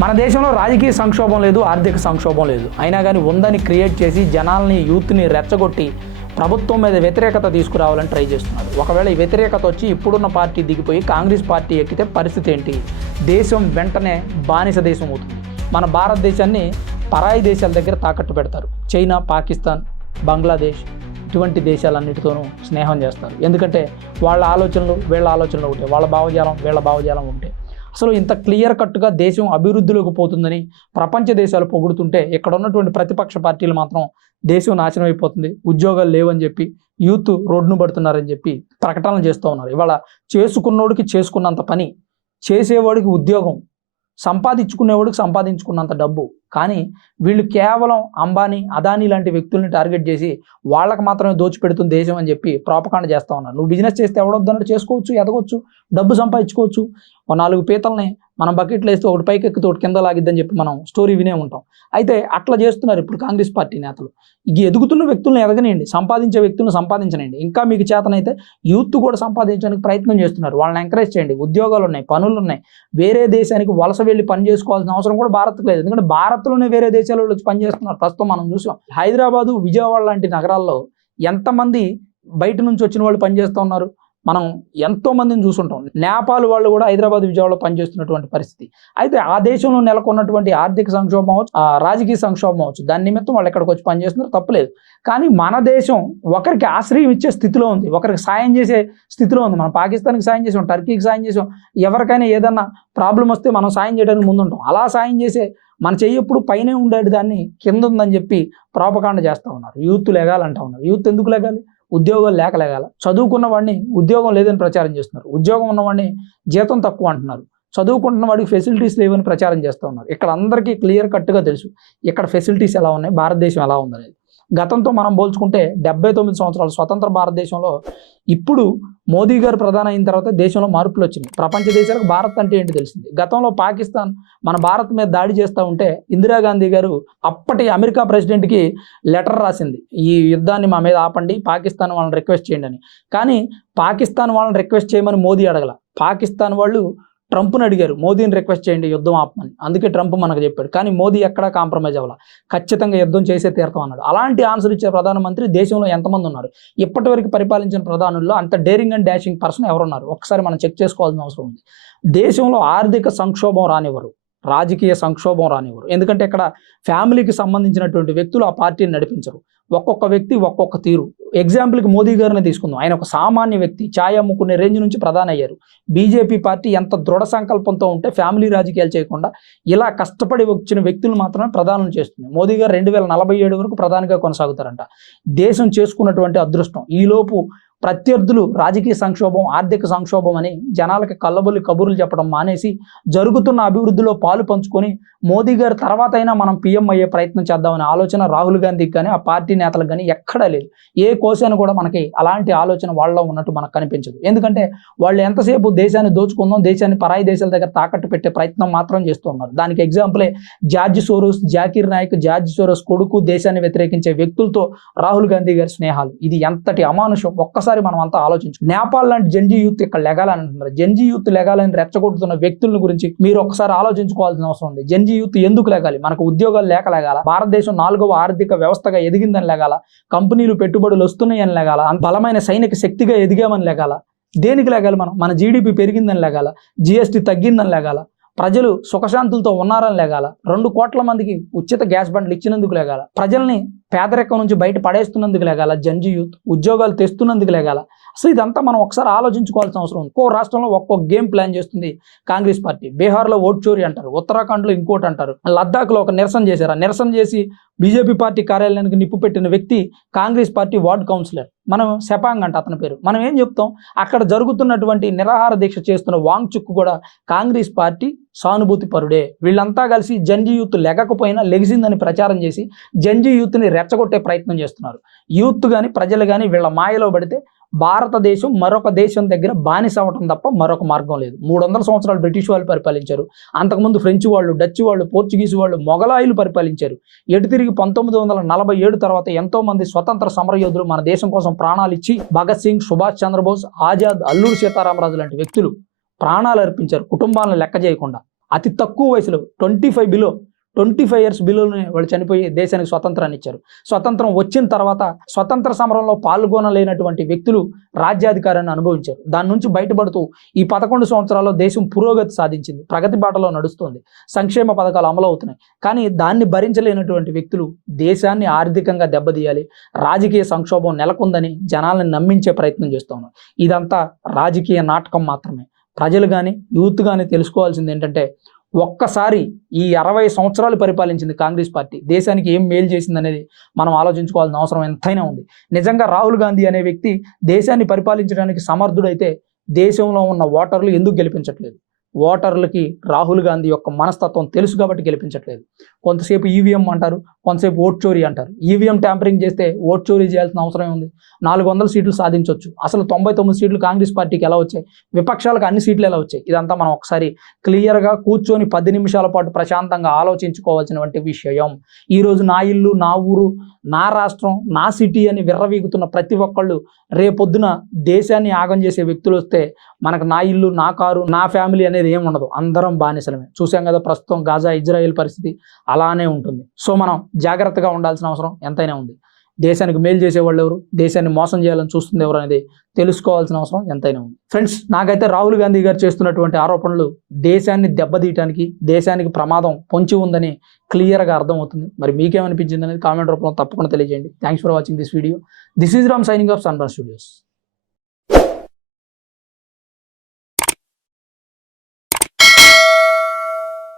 మన దేశంలో రాజకీయ సంక్షోభం లేదు ఆర్థిక సంక్షోభం లేదు. అయినా కానీ ఉందని క్రియేట్ చేసి జనాల్ని యూత్ని రెచ్చగొట్టి ప్రభుత్వం మీద వ్యతిరేకత తీసుకురావాలని ట్రై చేస్తున్నారు. ఒకవేళ ఈ వ్యతిరేకత వచ్చి ఇప్పుడున్న పార్టీ దిగిపోయి కాంగ్రెస్ పార్టీ ఎక్కితే పరిస్థితి ఏంటి? దేశం వెంటనే బానిస దేశం అవుతుంది. మన భారతదేశాన్ని పరాయి దేశాల దగ్గర తాకట్టు పెడతారు. చైనా పాకిస్తాన్ బంగ్లాదేశ్ ఇటువంటి దేశాలన్నిటితోనూ స్నేహం చేస్తారు. ఎందుకంటే వాళ్ళ ఆలోచనలు వీళ్ళ ఆలోచనలు ఉంటాయి వాళ్ళ భావజాలం వీళ్ళ భావజాలం ఉంటాయి అసలు ఇంత క్లియర్ కట్గా దేశం అభివృద్ధిలోకి పోతుందని ప్రపంచ దేశాలు పొగుడుతుంటే ఇక్కడ ఉన్నటువంటి ప్రతిపక్ష పార్టీలు మాత్రం దేశం నాశనం అయిపోతుంది ఉద్యోగాలు లేవని చెప్పి యూత్ రోడ్డును పడుతున్నారని చెప్పి ప్రకటనలు చేస్తూ ఉన్నారు. ఇవాళ చేసుకున్నోడికి చేసుకున్నంత పని చేసేవాడికి ఉద్యోగం సంపాదించుకునేవాడికి సంపాదించుకున్నంత డబ్బు. కానీ వీళ్ళు కేవలం అంబానీ అదానీ లాంటి వ్యక్తుల్ని టార్గెట్ చేసి వాళ్ళకి మాత్రమే దోచిపెడుతుంది దేశం అని చెప్పి ప్రాపకాండ చేస్తూ ఉన్నారు. నువ్వు బిజినెస్ చేస్తే ఎవడొద్దన్నట్టు చేసుకోవచ్చు ఎదగొచ్చు డబ్బు సంపాదించుకోవచ్చు. ఓ నాలుగు పీతల్ని మనం బకెట్లు వేస్తే ఒకటి పైకి ఎక్కితే ఒకటి కింద లాగిద్దని చెప్పి మనం స్టోరీ వినే ఉంటాం. అయితే అట్లా చేస్తున్నారు ఇప్పుడు కాంగ్రెస్ పార్టీ నేతలు. ఇక ఎదుగుతున్న వ్యక్తులను ఎదగనియండి సంపాదించే వ్యక్తులను సంపాదించనండి ఇంకా మీకు చేతనైతే యూత్ కూడా సంపాదించడానికి ప్రయత్నం చేస్తున్నారు. వాళ్ళని ఎంకరేజ్ చేయండి. ఉద్యోగాలు ఉన్నాయి పనులు ఉన్నాయి. వేరే దేశానికి వలస వెళ్ళి పని చేసుకోవాల్సిన అవసరం కూడా భారత్కు లేదు. ఎందుకంటే భారత్లోనే వేరే దేశాలలో వచ్చి పని చేస్తున్నారు ప్రస్తుతం మనం చూసాం హైదరాబాదు విజయవాడ లాంటి నగరాల్లో ఎంతమంది బయట నుంచి వచ్చిన వాళ్ళు పనిచేస్తూ ఉన్నారు? మనం ఎంతో మందిని చూసుంటాం నేపాల్ వాళ్ళు కూడా హైదరాబాద్ విజయవాడలో పనిచేస్తున్నటువంటి పరిస్థితి. అయితే ఆ దేశంలో నెలకొన్నటువంటి ఆర్థిక సంక్షోభం అవచ్చు ఆ రాజకీయ సంక్షోభం అవచ్చు దాని నిమిత్తం వాళ్ళు ఎక్కడికి వచ్చి పనిచేస్తున్నారు తప్పలేదు. కానీ మన దేశం ఒకరికి ఆశ్రయం ఇచ్చే స్థితిలో ఉంది. ఒకరికి సాయం చేసే స్థితిలో ఉంది. మనం పాకిస్తాన్కి సాయం చేసాం టర్కీకి సాయం చేసాం. ఎవరికైనా ఏదన్నా ప్రాబ్లం వస్తే మనం సాయం చేయడానికి ముందుంటాం. అలా సాయం చేసే మన చెయ్యి ఎప్పుడు పైనే ఉండేది దాన్ని కింద ఉందని చెప్పి ప్రాపకాండ చేస్తూ ఉన్నారు. యూత్ లెగాలంటా ఉన్నారు. యూత్ ఎందుకు లెగాలి? ఉద్యోగం లేక లేగాల. చదువుకున్న వాడిని ఉద్యోగం లేదని ప్రచారం చేస్తున్నారు. ఉద్యోగం ఉన్నవాడిని జీతం తక్కువ అంటున్నారు. చదువుకుంటున్న వాడికి ఫెసిలిటీస్ లేవని ప్రచారం చేస్తూ ఉన్నారు. ఇక్కడ అందరికీ క్లియర్ కట్గా తెలుసు. ఇక్కడ ఫెసిలిటీస్ ఎలా ఉన్నాయి? భారతదేశం ఎలా ఉందనేది. గతంతో మనం పోల్చుకుంటే డెబ్బై తొమ్మిది సంవత్సరాలు స్వతంత్ర భారతదేశంలో ఇప్పుడు మోదీ గారు ప్రధాన అయిన తర్వాత దేశంలో మార్పులు వచ్చినాయి. ప్రపంచ దేశాలకు భారత్ అంటే ఏంటి తెలిసింది. గతంలో పాకిస్తాన్ మన భారత్ మీద దాడి చేస్తూ ఉంటే ఇందిరాగాంధీ గారు అప్పటి అమెరికా ప్రెసిడెంట్కి లెటర్ రాసింది. ఈ యుద్ధాన్ని మా మీద ఆపండి పాకిస్తాన్ వాళ్ళని రిక్వెస్ట్ చేయండి అని. కానీ పాకిస్తాన్ వాళ్ళని రిక్వెస్ట్ చేయమని మోదీ అడగల. పాకిస్తాన్ వాళ్ళు ట్రంప్ని అడిగారు మోదీని రిక్వెస్ట్ చేయండి యుద్ధం ఆపమని. అందుకే ట్రంప్ మనకు చెప్పాడు కానీ మోదీ ఎక్కడా కాంప్రమైజ్ అవ్వాల? ఖచ్చితంగా యుద్ధం చేసే తీర్థం అన్నాడు. అలాంటి ఆన్సర్ ఇచ్చే ప్రధానమంత్రి దేశంలో ఎంతమంది ఉన్నారు? ఇప్పటివరకు పరిపాలించిన ప్రధానుల్లో అంత డేరింగ్ అండ్ డాషింగ్ పర్సన్ ఎవరున్నారు? ఒకసారి మనం చెక్ చేసుకోవాల్సిన అవసరం ఉంది. దేశంలో ఆర్థిక సంక్షోభం రానివ్వరు రాజకీయ సంక్షోభం రానివ్వరు. ఎందుకంటే ఇక్కడ ఫ్యామిలీకి సంబంధించినటువంటి వ్యక్తులు ఆ పార్టీని నడిపించరు. ఒక్కొక్క వ్యక్తి ఒక్కొక్క తీరు. ఎగ్జాంపుల్కి మోదీ గారిని తీసుకుందాం. ఆయన ఒక సామాన్య వ్యక్తి ఛాయ్ అమ్ముకునే రేంజ్ నుంచి ప్రధాని అయ్యారు. బీజేపీ పార్టీ ఎంత దృఢ సంకల్పంతో ఉంటే ఫ్యామిలీ రాజకీయాలు చేయకుండా ఇలా కష్టపడి వచ్చిన వ్యక్తులు మాత్రమే ప్రధానం చేస్తుంది మోదీ గారు రెండు వేల నలభై ఏడు వరకు ప్రధానిగా కొనసాగుతారంట. దేశం చేసుకున్నటువంటి అదృష్టం. ఈలోపు ప్రత్యర్థులు రాజకీయ సంక్షోభం ఆర్థిక సంక్షోభం అని జనాలకి కళ్ళబొల్లి కబుర్లు చెప్పడం మానేసి జరుగుతున్న అభివృద్ధిలో పాలు పంచుకొని మోదీ గారి తర్వాత అయినా మనం పీఎం అయ్యే ప్రయత్నం చేద్దామనే ఆలోచన రాహుల్ గాంధీకి కానీ ఆ పార్టీ నేతలకు కానీ ఎక్కడా లేదు. ఏ కోశాన్ని కూడా మనకి అలాంటి ఆలోచన వాళ్ళలో ఉన్నట్టు మనకు కనిపించదు. ఎందుకంటే వాళ్ళు ఎంతసేపు దేశాన్ని దోచుకుందాం దేశాన్ని పరాయి దేశాల దగ్గర తాకట్టు పెట్టే ప్రయత్నం మాత్రం చేస్తున్నారు దానికి ఎగ్జాంపులే George Soros Zakir Naik George Soros కొడుకు దేశాన్ని వ్యతిరేకించే వ్యక్తులతో రాహుల్ గాంధీ గారి స్నేహాలు. ఇది ఎంతటి అమానుషం. ఒక్కసారి మనం అంతా ఆలోచించు నేపాల్ లాంటి జంజీ యూత్ ఇక్కడ లెగాలని అంటున్నారు. జంజీ యూత్ లెగాలని రెచ్చగొడుతున్న వ్యక్తుల గురించి మీరు ఒకసారి ఆలోచించుకోవాల్సిన అవసరం ఉంది. జంజీ యూత్ ఎందుకు లెగాలి? మనకు ఉద్యోగాలు లేక లెగాల? భారతదేశం నాలుగవ ఆర్థిక వ్యవస్థగా ఎదిగిందని లెగాల? కంపెనీలు పెట్టుబడులు వస్తున్నాయని లెగాల? బలమైన సైనిక శక్తిగా ఎదిగామని లెగాల? దేనికి లేగాలి మనం? మన జీడిపి పెరిగిందని లెగాల? జిఎస్టీ తగ్గిందని లెగాల? ప్రజలు సుఖశాంతులతో ఉన్నారని లేగాల రెండు కోట్ల మందికి ఉచిత గ్యాస్ బండ్లు ఇచ్చినందుకు లేగాల ప్రజల్ని పేదరికం నుంచి బయట పడేస్తున్నందుకు లేగాల జంజి యూత్ ఉద్యోగాలు తెస్తున్నందుకు లేగాల సో ఇదంతా మనం ఒకసారి ఆలోచించుకోవాల్సిన అవసరం ఉంది. ఒక్కో రాష్ట్రంలో ఒక్కొక్క గేమ్ ప్లాన్ చేస్తుంది. కాంగ్రెస్ పార్టీ బీహార్లో ఓట్ చోరీ అంటారు ఉత్తరాఖండ్లో ఇంకోటి అంటారు. లద్దాఖ్లో ఒక నిరసన చేశారు. ఆ నిరసన చేసి బీజేపీ పార్టీ కార్యాలయానికి నిప్పు పెట్టిన వ్యక్తి కాంగ్రెస్ పార్టీ వార్డ్ కౌన్సిలర్. మనం సెపాంగ్ అంట అతని పేరు. మనం ఏం చెప్తాం? అక్కడ జరుగుతున్నటువంటి నిరాహార దీక్ష చేస్తున్న వాంగ్ చుక్కు కూడా కాంగ్రెస్ పార్టీ సానుభూతి పరుడే. వీళ్ళంతా కలిసి జంజీ యూత్ లెగకపోయినా లెగిసిందని ప్రచారం చేసి జంజీ యూత్ని రెచ్చగొట్టే ప్రయత్నం చేస్తున్నారు. యూత్ కానీ ప్రజలు కానీ వీళ్ళ మాయలో పడితే భారతదేశం మరొక దేశం దగ్గర బానిస అవ్వటం తప్ప మరొక మార్గం లేదు. మూడు వందల సంవత్సరాలు బ్రిటిష్ వాళ్ళు పరిపాలించారు. అంతకుముందు ఫ్రెంచ్ వాళ్ళు డచ్ వాళ్ళు పోర్చుగీస్ వాళ్ళు మొఘలాయిలు పరిపాలించారు. ఎటు తిరిగి పంతొమ్మిది వందల నలభై ఏడు తర్వాత ఎంతో మంది స్వతంత్ర సమరయోధులు మన దేశం కోసం ప్రాణాలు ఇచ్చి భగత్ సింగ్ సుభాష్ చంద్రబోస్ ఆజాద్ అల్లూరి సీతారామరాజు లాంటి వ్యక్తులు ప్రాణాలు అర్పించారు కుటుంబాలను లెక్క చేయకుండా. అతి తక్కువ వయసులో twenty five below twenty five years బిలోనే వాళ్ళు చనిపోయి దేశానికి స్వతంత్రాన్ని ఇచ్చారు. స్వతంత్రం వచ్చిన తర్వాత స్వతంత్ర సమరంలో పాల్గొనలేనటువంటి వ్యక్తులు రాజ్యాధికారాన్ని అనుభవించారు. దాని నుంచి బయటపడుతూ ఈ పదకొండు సంవత్సరాల్లో దేశం పురోగతి సాధించింది. ప్రగతి బాటలో నడుస్తుంది. సంక్షేమ పథకాలు అమలు అవుతున్నాయి కానీ దాన్ని భరించలేనటువంటి వ్యక్తులు దేశాన్ని ఆర్థికంగా దెబ్బతీయాలి. రాజకీయ సంక్షోభం నెలకొందని జనాల్ని నమ్మించే ప్రయత్నం చేస్తూ ఉన్నారు. ఇదంతా రాజకీయ నాటకం మాత్రమే. ప్రజలు కానీ యూత్ కానీ తెలుసుకోవాల్సింది ఏంటంటే ఒక్కసారి ఈ అరవై సంవత్సరాలు పరిపాలించింది కాంగ్రెస్ పార్టీ. దేశానికి ఏం మేలు చేసింది అనేది మనం ఆలోచించుకోవాల్సిన అవసరం ఎంతైనా ఉంది. నిజంగా రాహుల్ గాంధీ అనే వ్యక్తి దేశాన్ని పరిపాలించడానికి సమర్థుడైతే దేశంలో ఉన్న ఓటర్లు ఎందుకు గెలిపించట్లేదు? ఓటర్లకి రాహుల్ గాంధీ యొక్క మనస్తత్వం తెలుసు కాబట్టి గెలిపించట్లేదు. కొంతసేపు ఈవీఎం అంటారు కొంతసేపు ఓట్ చోరీ అంటారు. ఈవీఎం ట్యాంపరింగ్ చేస్తే ఓట్ చోరీ చేయాల్సిన అవసరం ఉంది. నాలుగు వందల సీట్లు సాధించవచ్చు అసలు తొంభై తొమ్మిది సీట్లు కాంగ్రెస్ పార్టీకి ఎలా వచ్చాయి? విపక్షాలకు అన్ని సీట్లు ఎలా వచ్చాయి? ఇదంతా మనం ఒకసారి క్లియర్గా కూర్చొని పది నిమిషాల పాటు ప్రశాంతంగా ఆలోచించుకోవాల్సినటువంటి విషయం. ఈరోజు నా ఇల్లు నా ఊరు నా రాష్ట్రం నా సిటీ అని విర్రవీగుతున్న ప్రతి ఒక్కళ్ళు రేపొద్దున దేశాన్ని ఆగం చేసే వ్యక్తులు వస్తే మనకు నా ఇల్లు నా కారు నా ఫ్యామిలీ అనేది ఏం ఉండదు. అందరం బానిసలమే. చూసాం కదా ప్రస్తుతం గాజా ఇజ్రాయెల్ పరిస్థితి. అలానే ఉంటుంది. సో మనం జాగ్రత్తగా ఉండాల్సిన అవసరం ఎంతైనా ఉంది. దేశానికి మేలు చేసేవాళ్ళు ఎవరు? దేశాన్ని మోసం చేయాలని చూస్తుంది ఎవరు అనేది తెలుసుకోవాల్సిన అవసరం ఎంతైనా ఉంది. ఫ్రెండ్స్ నాకైతే రాహుల్ గాంధీ గారు చేస్తున్నటువంటి ఆరోపణలు దేశాన్ని దెబ్బతీయటానికి దేశానికి ప్రమాదం పొంచి ఉందని క్లియర్గా అర్థమవుతుంది. మరి మీకేమనిపించింది అనేది కామెంట్ రూపంలో తప్పకుండా తెలియజేయండి. Thanks for watching this video. This is Ram signing off Sunburn Studios.